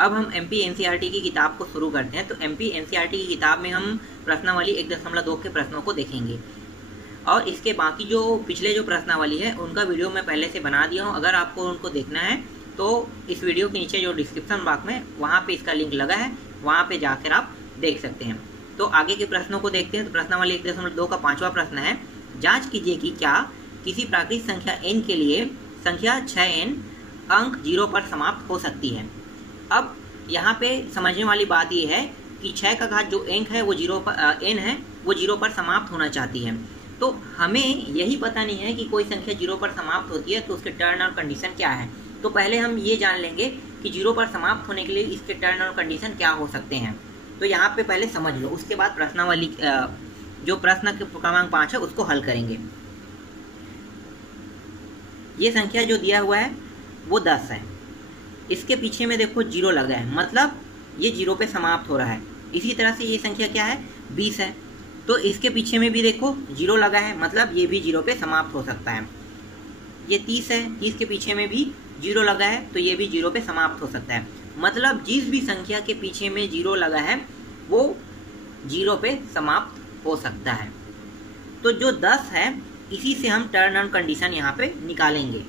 अब हम MP NCERT की किताब को शुरू करते हैं। तो एमपी एनसीईआरटी की किताब में हम प्रश्नावली 1.2 के प्रश्नों को देखेंगे और इसके बाकी जो पिछले जो प्रश्नावली है उनका वीडियो मैं पहले से बना दिया हूँ। अगर आपको उनको देखना है तो इस वीडियो के नीचे जो डिस्क्रिप्शन बॉक्स में वहाँ पे इसका लिंक लगा है, वहाँ पे जाकर आप देख सकते हैं। तो आगे के प्रश्नों को देखते हैं। तो प्रश्नावली 1.2 का 5वां प्रश्न है, जांच कीजिए कि क्या किसी प्राकृतिक संख्या n के लिए संख्या 6n अंक 0 पर समाप्त हो सकती है। अब यहाँ पे समझने वाली बात ये है कि 6 का घात जो अंक है वो 0 पर n है वो 0 पर समाप्त होना चाहती है। तो हमें यही पता नहीं है कि कोई संख्या 0 पर समाप्त होती है तो उसके टर्न और कंडीशन क्या है। तो पहले हम ये जान लेंगे कि 0 पर समाप्त होने के लिए इसके टर्न और कंडीशन क्या हो सकते हैं। तो यहाँ पे पहले समझ लो, उसके बाद प्रश्नावली जो प्रश्न क्रमांक 5 है उसको हल करेंगे। ये संख्या जो दिया हुआ है वो 10 है, इसके पीछे में देखो 0 लगा है, मतलब ये 0 पे समाप्त हो रहा है। इसी तरह से ये संख्या क्या है 20 है, तो इसके पीछे में भी देखो 0 लगा है, मतलब ये भी 0 पे समाप्त हो सकता है। ये 30 है, 30 के पीछे में भी 0 लगा है तो ये भी 0 पे समाप्त हो सकता है। मतलब जिस भी संख्या के पीछे में 0 लगा है वो 0 पे समाप्त हो सकता है। तो जो 10 है इसी से हम टर्न ऑन कंडीशन यहाँ पे निकालेंगे।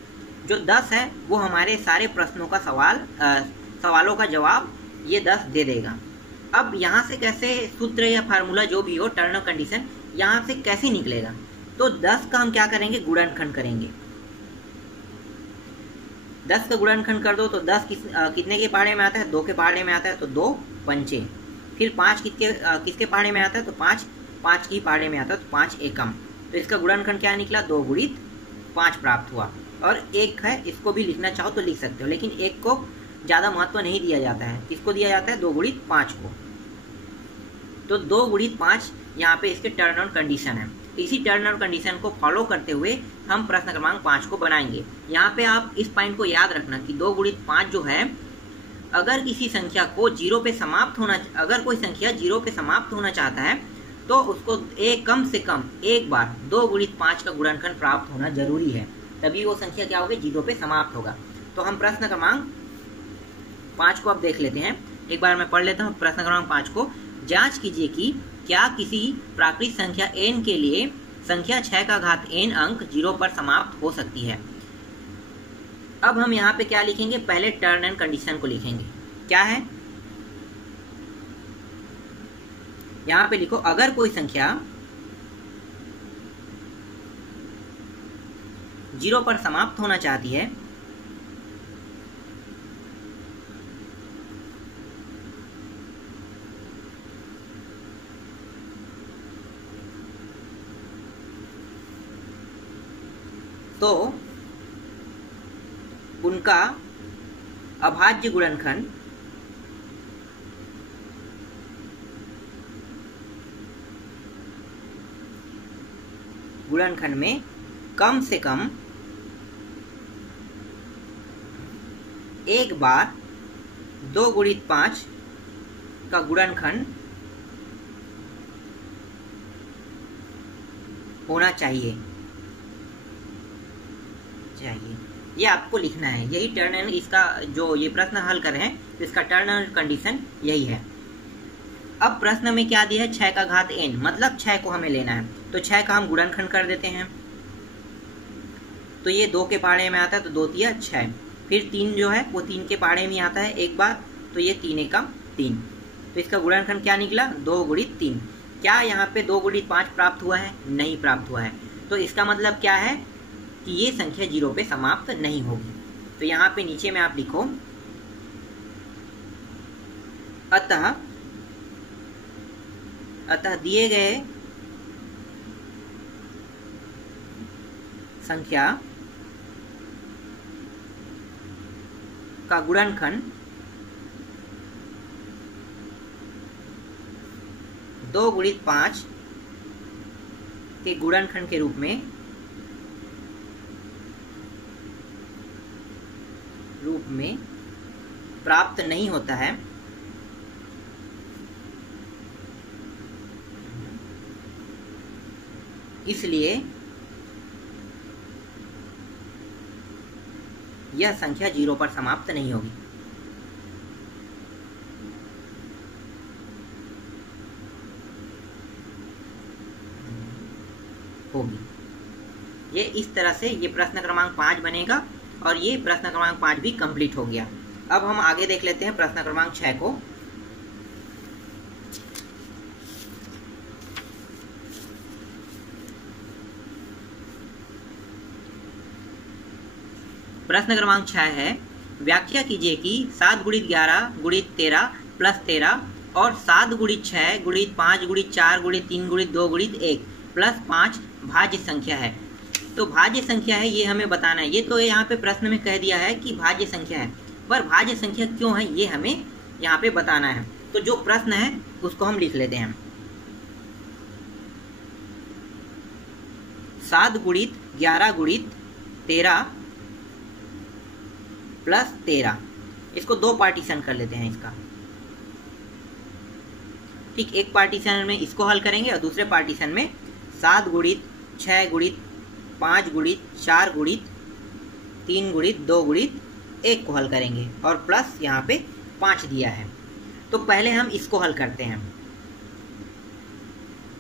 जो 10 है वो हमारे सारे प्रश्नों का सवालों का जवाब ये 10 दे देगा। अब यहाँ से कैसे सूत्र या फार्मूला जो भी हो टर्न ऑन कंडीशन यहाँ से कैसे निकलेगा। तो 10 का हम क्या करेंगे, गुणनखंड करेंगे। 10 का गुणनखंड कर दो तो 10 कितने के पहाड़े में आता है, 2 के पहाड़े में आता है तो 2 पंचे। फिर 5 किसके पहाड़े में आता है तो 5 की पहाड़े में आता है तो 5 एकम। तो इसका गुणनखंड क्या निकला, 2 गुणित 5 प्राप्त हुआ। और 1 है, इसको भी लिखना चाहो तो लिख सकते हो, लेकिन 1 को ज़्यादा महत्व नहीं दिया जाता है। किसको दिया जाता है, 2 गुणित 5 को। तो 2 गुणित 5 यहाँ पे इसके टर्न ऑन कंडीशन है। इसी टर्न ऑन कंडीशन को फॉलो करते हुए हम प्रश्न क्रमांक 5 को बनाएंगे। यहाँ पे आप इस पॉइंट को याद रखना कि 2 गुणित 5 जो है, अगर किसी संख्या को 0 पे समाप्त होना, अगर कोई संख्या 0 पे समाप्त होना चाहता है तो उसको कम से कम एक बार 2 गुणित 5 का गुणनखंड प्राप्त होना जरूरी है, तभी वो संख्या क्या होगी, 0 पे समाप्त होगा। तो हम प्रश्न क्रमांक 5 को अब देख लेते हैं। एक बार मैं पढ़ लेता हूँ प्रश्न क्रमांक 5 को। जांच कीजिए कि क्या किसी प्राकृतिक संख्या n के लिए संख्या 6 का घात n अंक 0 पर समाप्त हो सकती है। अब हम यहाँ पे क्या लिखेंगे, पहले टर्न एंड कंडीशन को लिखेंगे। क्या है, यहाँ पे लिखो, अगर कोई संख्या 0 पर समाप्त होना चाहती है तो उनका अभाज्य गुणनखंड में कम से कम एक बार 2 गुणित 5 का गुणनखंड होना चाहिए। ये आपको लिखना है, यही टर्न एंड, इसका जो ये प्रश्न हल कर रहे हैं तो इसका टर्न एंड कंडीशन यही है। अब प्रश्न में क्या दिया है, 6 का घात n, मतलब 6 को हमें लेना है। तो 6 का हम गुणनखंड कर देते हैं, तो ये 2 के पहाड़े में आता है तो 2 तिया 6। फिर 3 जो है वो 3 के पहाड़े में आता है एक बार, तो ये 3 एकम 3। तो इसका गुणनखंड क्या निकला, 2 गुणित 3। क्या यहाँ पे 2 गुणित 5 प्राप्त हुआ है, नहीं प्राप्त हुआ है। तो इसका मतलब क्या है कि ये संख्या 0 पे समाप्त नहीं होगी। तो यहाँ पे नीचे में आप लिखो, अतः दिए गए संख्या का गुणनखंड 2 गुणित 5 के गुणनखंड के रूप में प्राप्त नहीं होता है, इसलिए यह संख्या 0 पर समाप्त नहीं होगी। होगी। ये इस तरह से ये प्रश्न क्रमांक 5 बनेगा और ये प्रश्न क्रमांक 5 भी कंप्लीट हो गया। अब हम आगे देख लेते हैं प्रश्न क्रमांक 6 को। प्रश्न क्रमांक 6 है, व्याख्या कीजिए कि 7 गुणित 11 गुणित 13 प्लस 13 और 7 गुणित 6 गुणित 5 गुणित 4 गुणित 3 गुणित 2 गुणित 1 प्लस 5 भाज्य संख्या है। तो भाज्य संख्या है ये हमें बताना है। ये तो यहाँ पे प्रश्न में कह दिया है कि भाज्य संख्या है, पर भाज्य संख्या क्यों है ये हमें यहाँ पे बताना है। तो जो प्रश्न है उसको हम लिख लेते हैं। 7 गुणित 11 गुणित 13 प्लस 13, इसको दो पार्टीशन कर लेते हैं इसका। ठीक, एक पार्टीशन में इसको हल करेंगे और दूसरे पार्टीशन में 7 गुणित 6 गुणित 5 गुणित 4 गुणित 3 गुणित 2 गुणित 1 को हल करेंगे और प्लस यहाँ पे 5 दिया है। तो पहले हम इसको हल करते हैं।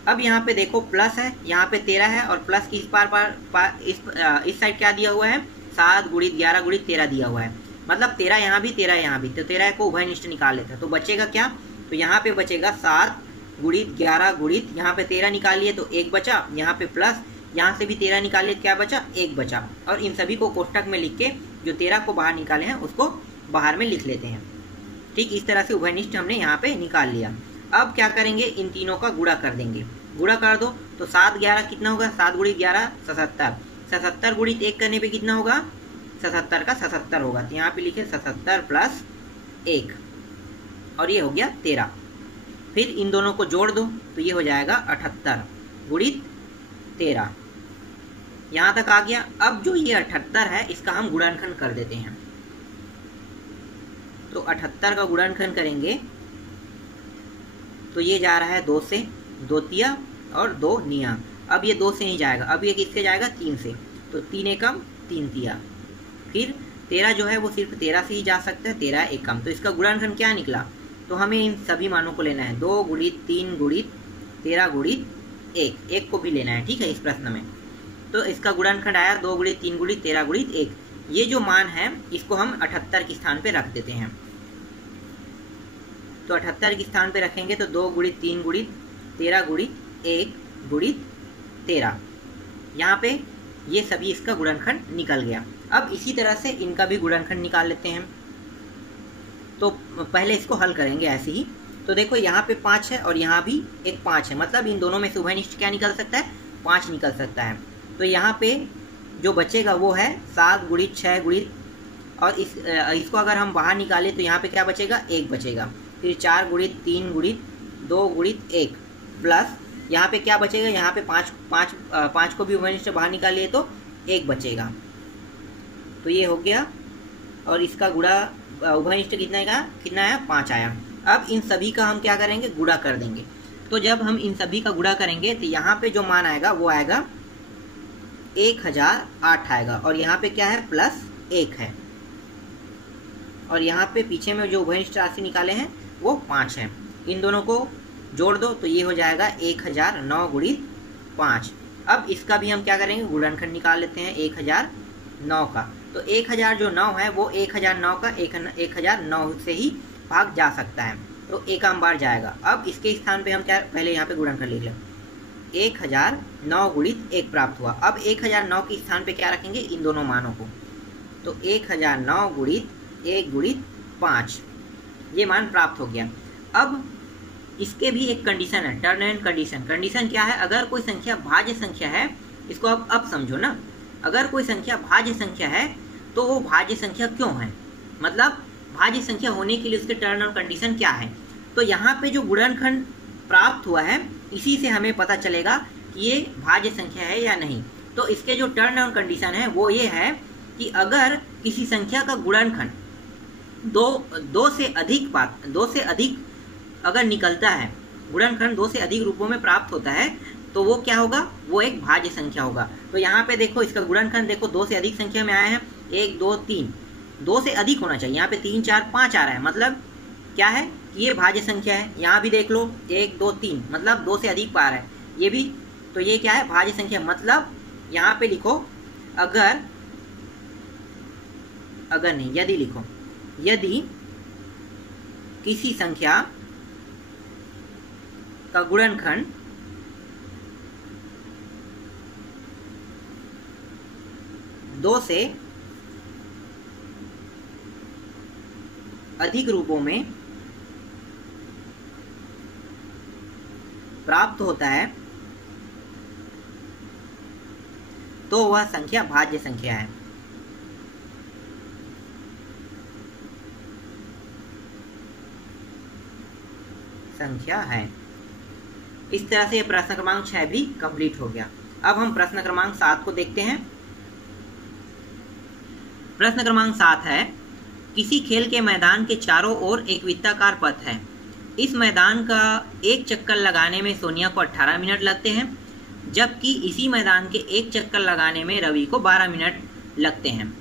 अब यहाँ पे देखो प्लस है, यहाँ पे 13 है और प्लस की इस साइड क्या दिया हुआ है, 7 गुणित 11 गुणित 13 दिया हुआ है। मतलब 13 यहाँ भी 13 यहाँ भी, तो 13 को उभयनिष्ठ निकाल लेते हैं। तो बचेगा क्या, तो यहाँ पे बचेगा 7 गुणित 11 गुणित, यहाँ पे 13 निकाल लिए तो 1 बचा, यहाँ पे प्लस, यहाँ से भी 13 निकाल लिए क्या बचा, 1 बचा। और इन सभी को कोष्टक में लिख के जो 13 को बाहर निकाले हैं उसको बाहर में लिख लेते हैं। ठीक, इस तरह से उभयनिष्ठ हमने यहाँ पे निकाल लिया। अब क्या करेंगे, इन तीनों का गुणा कर देंगे। गुणा कर दो तो 7 11 कितना होगा, 7 गुणित 11 77, 77 गुणित 1 करने पे कितना होगा, 77 का 77 होगा। तो यहाँ पे लिखे 77 प्लस 1 और ये हो गया 13। फिर इन दोनों को जोड़ दो तो ये हो जाएगा 78 गुणित 13। यहाँ तक आ गया। अब जो ये 78 है इसका हम गुणनखंड कर देते हैं। तो 78 का गुणनखंड करेंगे तो ये जा रहा है 2 से, 2 तिया और 2 निया। अब ये 2 से नहीं जाएगा, अब ये किससे जाएगा, 3 से। तो 3 एकम 3 तिया। फिर 13 जो है वो सिर्फ 13 से ही जा सकता है, 13 एकम। तो इसका गुणनखंड क्या निकला, तो हमें इन सभी मानों को लेना है। 2 गुणित 3 गुणित 13 गुणित 1, 1 को भी लेना है। ठीक है, इस प्रश्न में तो इसका गुणनखंड आया 2 गुणित 3 गुणित 13 गुणित 1। ये जो मान है इसको हम 78 के स्थान पे रख देते हैं। तो 78 के स्थान पे रखेंगे तो 2 गुणित 3 गुणित 13 गुणित 1 गुणित 13, यहाँ पे ये सभी इसका गुणनखंड निकल गया। अब इसी तरह से इनका भी गुणनखंड निकाल लेते हैं। तो पहले इसको हल करेंगे ऐसे ही। तो देखो यहाँ पे 5 है और यहाँ भी एक 5 है, मतलब इन दोनों में से उभयनिष्ठ क्या निकल सकता है, 5 निकल सकता है। तो यहाँ पे जो बचेगा वो है 7 गुणित 6 गुणित, और इसको अगर हम बाहर निकालें तो यहाँ पे क्या बचेगा, 1 बचेगा। फिर 4 गुणित 3 गुणित 2 गुणित 1 प्लस यहाँ पे क्या बचेगा, यहाँ पे 5 को भी उभयनिष्ठ बाहर निकालिए तो 1 बचेगा। तो ये हो गया और इसका गुणा उभयनिष्ठ कितना आया, 5 आया। अब इन सभी का हम क्या करेंगे, गुणा कर देंगे। तो जब हम इन सभी का गुणा करेंगे तो यहाँ पे जो मान आएगा वो आएगा 1008 आएगा, और यहाँ पे क्या है, प्लस 1 है, और यहाँ पे पीछे में जो उभयनिष्ठ राशि निकाले हैं वो 5 है। इन दोनों को जोड़ दो तो ये हो जाएगा 1009 गुणित 5। अब इसका भी हम क्या करेंगे, गुणनखंड निकाल लेते हैं 1009 का। तो 1000 जो 9 है वो 1009 का 1009 से ही भाग जा सकता है, तो एकाम बार जाएगा। अब इसके स्थान पे हम क्या, पहले यहाँ पे गुणनखंड लिख लें, 1009 गुणित 1 प्राप्त हुआ। अब 1009 के स्थान पे क्या रखेंगे, इन दोनों मानों को। तो 1009 गुणित 1 गुणित 5, ये मान प्राप्त हो गया। अब इसके भी एक कंडीशन है, टर्न एंड कंडीशन। कंडीशन क्या है, अगर कोई संख्या भाज्य संख्या है, इसको अब समझो ना, अगर कोई संख्या भाज्य संख्या है तो वो भाज्य संख्या क्यों है, मतलब भाज्य संख्या होने के लिए उसके टर्न और कंडीशन क्या है। तो यहाँ पे जो गुणनखंड प्राप्त हुआ है इसी से हमें पता चलेगा कि ये भाज्य संख्या है या नहीं। तो इसके जो टर्न और कंडीशन है वो ये है कि अगर किसी संख्या का गुणनखंड दो से अधिक अगर निकलता है, गुणनखंड 2 से अधिक रूपों में प्राप्त होता है, तो वो क्या होगा, वो एक भाज्य संख्या होगा। तो यहाँ पे देखो इसका गुणनखंड देखो 2 से अधिक संख्या में आया है, 1 2 3, 2 से अधिक होना चाहिए। यहाँ पे 3 4 5 आ रहा है, मतलब क्या है कि ये भाज्य संख्या है। यहाँ भी देख लो 1 2 3, मतलब 2 से अधिक पा रहा है, ये भी तो ये क्या है, भाज्य संख्या। मतलब यहाँ पे लिखो अगर नहीं, यदि लिखो, यदि किसी संख्या का गुणनखंड दो से अधिक रूपों में प्राप्त होता है तो वह संख्या भाज्य संख्या है। इस तरह से प्रश्न क्रमांक 6 भी कंप्लीट हो गया। अब हम प्रश्न क्रमांक 7 को देखते हैं। प्रश्न क्रमांक 7 है, किसी खेल के मैदान के चारों ओर एक वृत्ताकार पथ है। इस मैदान का एक चक्कर लगाने में सोनिया को 18 मिनट लगते हैं, जबकि इसी मैदान के एक चक्कर लगाने में रवि को 12 मिनट लगते हैं।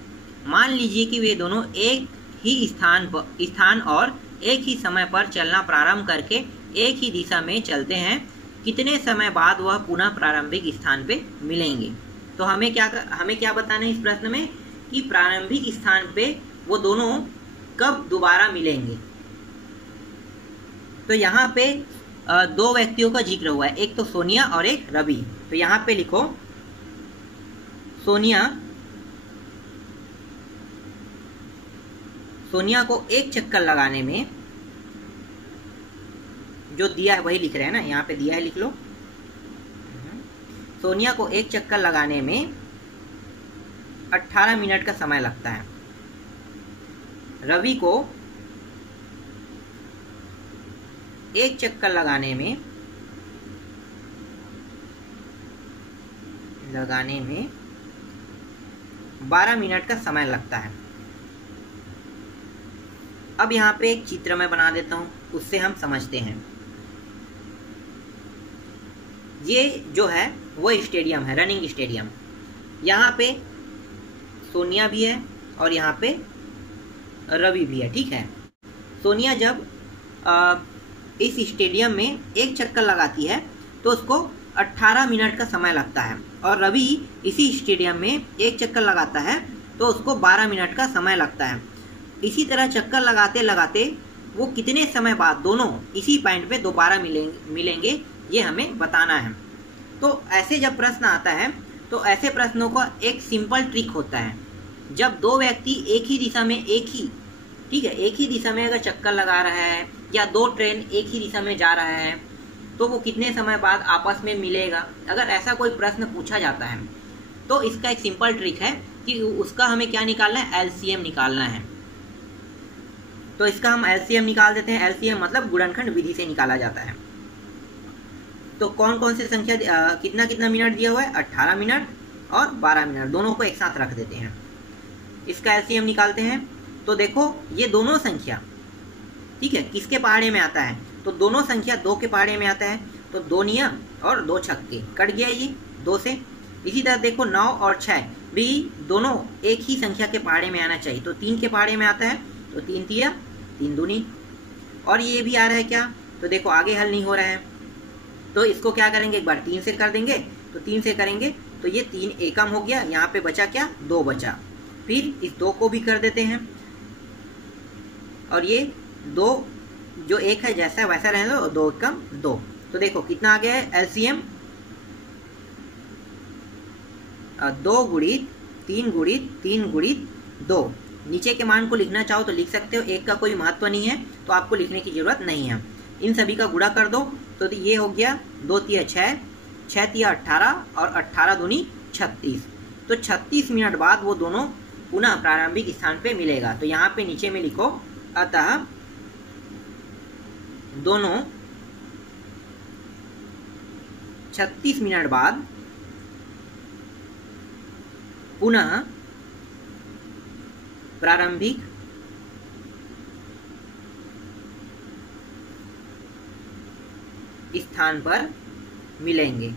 मान लीजिए कि वे दोनों एक ही स्थान और एक ही समय पर चलना प्रारंभ करके एक ही दिशा में चलते हैं। कितने समय बाद वह पुनः प्रारंभिक स्थान पे मिलेंगे? तो हमें क्या बताना है इस प्रश्न में कि प्रारंभिक स्थान पे वो दोनों कब दोबारा मिलेंगे। तो यहाँ पे दो व्यक्तियों का जिक्र हुआ है, एक तो सोनिया और एक रवि। तो यहाँ पे लिखो सोनिया को एक चक्कर लगाने में, जो दिया है वही लिख रहे हैं ना, यहाँ पे दिया है लिख लो। सोनिया को एक चक्कर लगाने में 18 मिनट का समय लगता है। रवि को एक चक्कर लगाने में 12 मिनट का समय लगता है। अब यहाँ पे एक चित्र मैं बना देता हूँ, उससे हम समझते हैं। ये जो है वो स्टेडियम है, रनिंग स्टेडियम। यहाँ पे सोनिया भी है और यहाँ पे रवि भी है, ठीक है। सोनिया जब इस स्टेडियम में एक चक्कर लगाती है तो उसको 18 मिनट का समय लगता है, और रवि इसी स्टेडियम में एक चक्कर लगाता है तो उसको 12 मिनट का समय लगता है। इसी तरह चक्कर लगाते लगाते वो कितने समय बाद दोनों इसी पॉइंट पे दोबारा मिलेंगे ये हमें बताना है। तो ऐसे जब प्रश्न आता है तो ऐसे प्रश्नों का एक सिंपल ट्रिक होता है। जब दो व्यक्ति एक ही दिशा में एक ही दिशा में अगर चक्कर लगा रहा है, या दो ट्रेन एक ही दिशा में जा रहा है, तो वो कितने समय बाद आपस में मिलेगा। अगर ऐसा कोई प्रश्न पूछा जाता है तो इसका एक सिंपल ट्रिक है कि उसका हमें क्या निकालना है, एलसीएम निकालना है। तो इसका हम एलसीएम निकाल देते हैं। एलसीएम मतलब गुणनखंड विधि से निकाला जाता है। तो कौन कौन सी संख्या कितना कितना मिनट दिया हुआ है, 18 मिनट और 12 मिनट, दोनों को एक साथ रख देते हैं। इसका एलसीएम निकालते हैं। तो देखो ये दोनों संख्या, ठीक है, किसके पहाड़े में आता है, तो दोनों संख्या 2 के पहाड़े में आता है। तो 2 नियम और 2 छक्के, कट गया ये 2 से। इसी तरह देखो 9 और 6 भी दोनों एक ही संख्या के पहाड़े में आना चाहिए। तो 3 के पहाड़े में आता है, तो 3 तिया 3 दूनी। और ये भी आ रहा है क्या, तो देखो आगे हल नहीं हो रहा है, तो इसको क्या करेंगे, एक बार 3 से कर देंगे। तो 3 से करेंगे तो ये 3 एकम हो गया, यहाँ पे बचा क्या, 2 बचा। फिर इस 2 को भी कर देते हैं, और ये 2 जो 1 है जैसा वैसा रहने दो, 2 एकम 2। तो देखो कितना आ गया है एलसीएम, 2 गुणित 3 गुणित 3 गुणित 2। नीचे के मान को लिखना चाहो तो लिख सकते हो, एक का कोई महत्व नहीं है तो आपको लिखने की जरूरत नहीं है। इन सभी का गुणा कर दो तो ये हो गया 2 तिया 6, 6 तिया 18 और 18 दूनी 36। तो 36 मिनट बाद वो दोनों पुनः प्रारंभिक स्थान पे मिलेगा। तो यहाँ पे नीचे में लिखो, अतः दोनों 36 मिनट बाद पुनः प्रारंभिक स्थान पर मिलेंगे।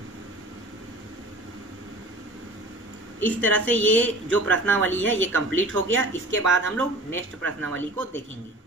इस तरह से ये जो प्रश्नावली है ये कंप्लीट हो गया। इसके बाद हम लोग नेक्स्ट प्रश्नावली को देखेंगे।